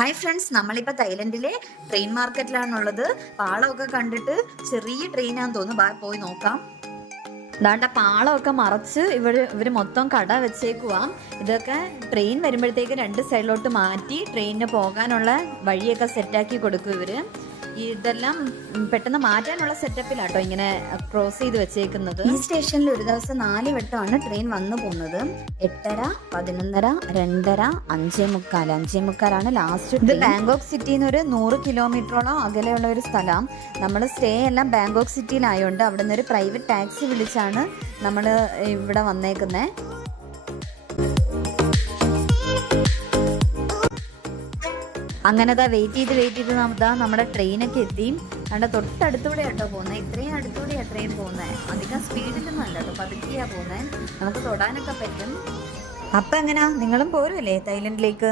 Hi friends, നമ്മളിപ്പോൾ തായ്ലൻഡിലെ train മാർക്കറ്റിലാണുള്ളത്. പാളമൊക്കെ കണ്ടിട്ട് ചെറിയ ട്രെയിനാന്ന് തോന്നുന്നു. പോയി നോക്കാം. ദാണ്ട പാളമൊക്കെ മറച്ച് ഇവർ മൊത്തം കട വെച്ചേക്കുവാ. ഇതൊക്കെ ട്രെയിൻ വരുമ്പോഴത്തേക്ക് രണ്ട് സൈഡിലോട്ട് മാറ്റി ട്രെയിനിന് പോകാനുള്ള വഴിയൊക്കെ സെറ്റാക്കി കൊടുക്കും ഇവർ. ഇതെല്ലാം പെട്ടെന്ന് മാറ്റാനുള്ള സെറ്റപ്പിലാട്ടോ ഇങ്ങനെ ക്രോസ് ചെയ്ത് വെച്ചേക്കുന്നത്. ഈ സ്റ്റേഷനിൽ ഒരു ദിവസം 4 വട്ടമാണ് ട്രെയിൻ വന്നു പോകുന്നത്. 8:30, 11:30, 2:30, 5:45. 5:45 ലാസ്റ്റ്. ഇത് ബാങ്കോക്ക് സിറ്റിയിൽ നിന്ന് ഒരു 100 കിലോമീറ്ററോളം അകലെയുള്ള ഒരു സ്ഥലം. നമ്മൾ സ്റ്റേ എല്ലാം ബാങ്കോക്ക് സിറ്റിയിലായതുകൊണ്ട് അവിടെ നിന്ന് ഒരു പ്രൈവറ്റ് ടാക്സി വിളിച്ചാണ് നമ്മൾ ഇവിടെ വന്നേക്കുന്നത്. അങ്ങനെ വെയിറ്റ് ചെയ്ത് നമ്മുടെ ട്രെയിനൊക്കെ എത്തി. അവിടെ തൊട്ടടുത്തൂടെ കേട്ടോ പോകുന്നത്. ഇത്രയും അടുത്തൂടെയാണ് ട്രെയിൻ പോകുന്നത്. അധികം സ്പീഡിലൊന്നും അല്ല കേട്ടോ, പതുക്കിയാണ് പോകുന്നത്. നമുക്ക് തൊടാനൊക്കെ പറ്റും. അപ്പം എങ്ങനെയാ, നിങ്ങളും പോരുമല്ലേ തായ്ലൻഡിലേക്ക്?